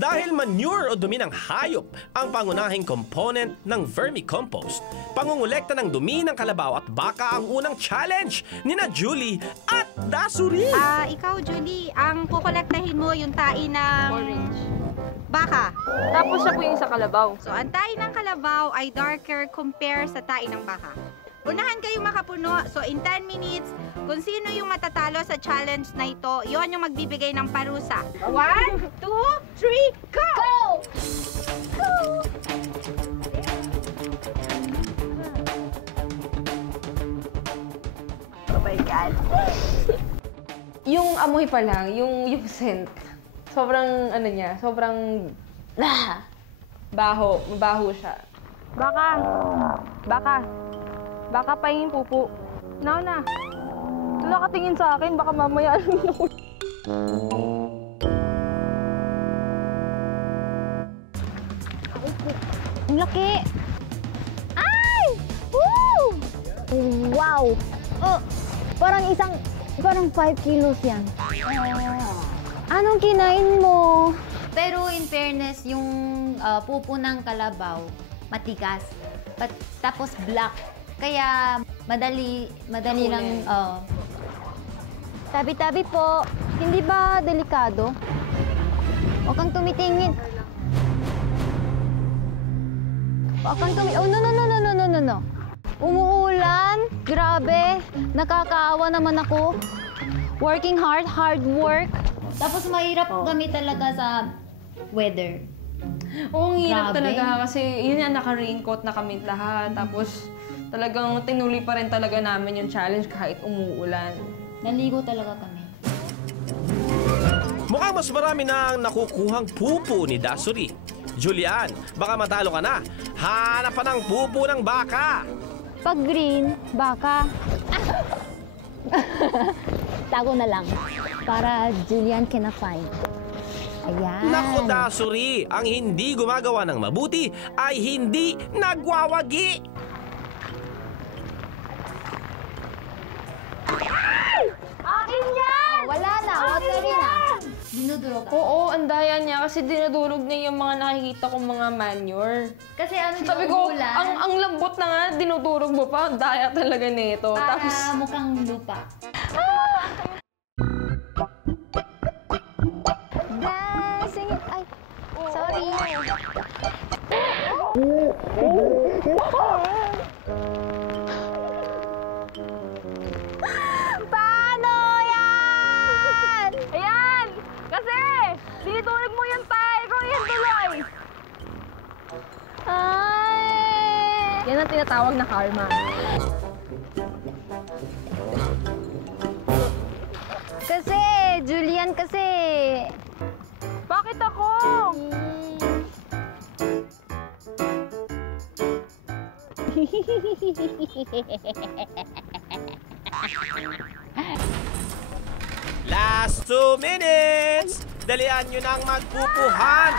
Dahil manure o dumi ng hayop ang pangunahing component ng vermicompost, pangungulekta ng dumi ng kalabaw at baka ang unang challenge ni na Julie at Dasuri. Ikaw, Julie, ang kukolektahin mo yung tae ng Orange. baka. Tapos siya po yung sa kalabaw. So, ang tae ng kalabaw ay darker compare sa tae ng baka. Unahan kayong makapuno. So, in 10 minutes, kung sino yung matatalo sa challenge na ito, yon yung magbibigay ng parusa. 1, 2, 3, go! Go! Oh my God. Yung amoy pa lang, yung scent, sobrang ano niya, sobrang baho, mabaho siya. Baka pahingin pupo. Na. Wala ka tingin sa akin, baka mamaya ano ako. Ang laki! Ay! Woo! Wow! Parang 5 kilos yan. Anong kinain mo? Pero in fairness, yung pupo ng kalabaw, matigas. Tapos black. Kaya madali lang. Tabi-tabi po. Hindi ba delikado? Huwag kang tumitingin. Huwag kang tumitingin. Oh, no. Umuulan. Grabe. Nakakaawa naman ako. Working hard work. Tapos mahirap kami talaga sa weather. Oo, ang hirap Grabe. talaga kasi yun yan, naka-raincoat na kami lahat. Tapos talagang tinuloy pa rin talaga namin yung challenge kahit umuulan. Naligo talaga kami. Mukhang mas marami na ang nakukuhang pupo ni Dasuri. Julian, baka matalo ka na. Hanap pa ng pupo ng baka. Pag green, baka. Tago na lang. Para Julian can find. Ayan. Naku, Dasuri, ang hindi gumagawa ng mabuti ay hindi nagwawagi. Akin yan! Wala na. Watery na. Dinudurog ako. Oo, ang daya niya kasi dinudurog niya yung mga nakikita kong mga manure. Kasi ano Sabi ko, ang lambot na nga, dinudurog mo pa. Ang daya talaga nito. para Tapos, mukhang lupa. Dancing. Ay, sorry. Paano yan? ayan! Kasi, dinudurog mo yung tayo ko, yan tuloy! Ay! Yan ang tinatawag na karma. Kasi, Julian kasi. Bakit ako? Last 2 minutes! Dalian nyo nang magpupuhan!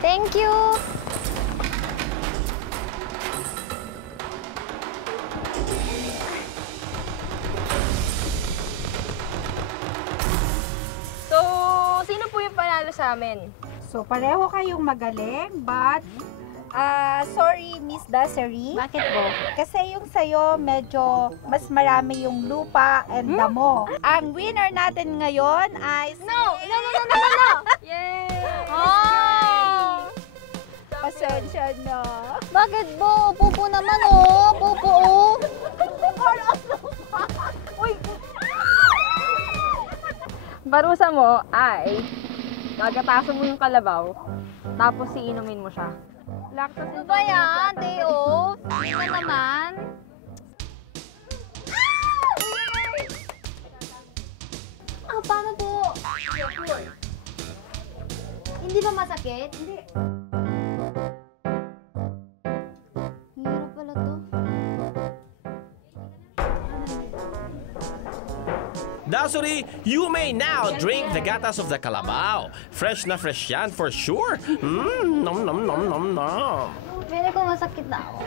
Thank you. So, sino po yung panalo sa amin? So, pareho kayong magaling, but sorry, Miss Dasuri. Bakit po? Kasi yung sa'yo, medyo mas marami yung lupa and damo. Ang winner natin ngayon ay... No! Yay! Oh! Pasensya na. Bakit po? Pupo naman oh. Pupo oh. Barusa mo ay gagatasan mo yung kalabaw, tapos iinumin mo siya. Lactose Ano ba yan? Day off? Hindi ka naman. Paano po? Hindi ba masakit? Hindi. Hirap pala to. Dasuri, you may now drink the gatas of the kalabaw. Fresh na fresh yan for sure. Nom nom nom nom nom. Pwede ko masakit na ako.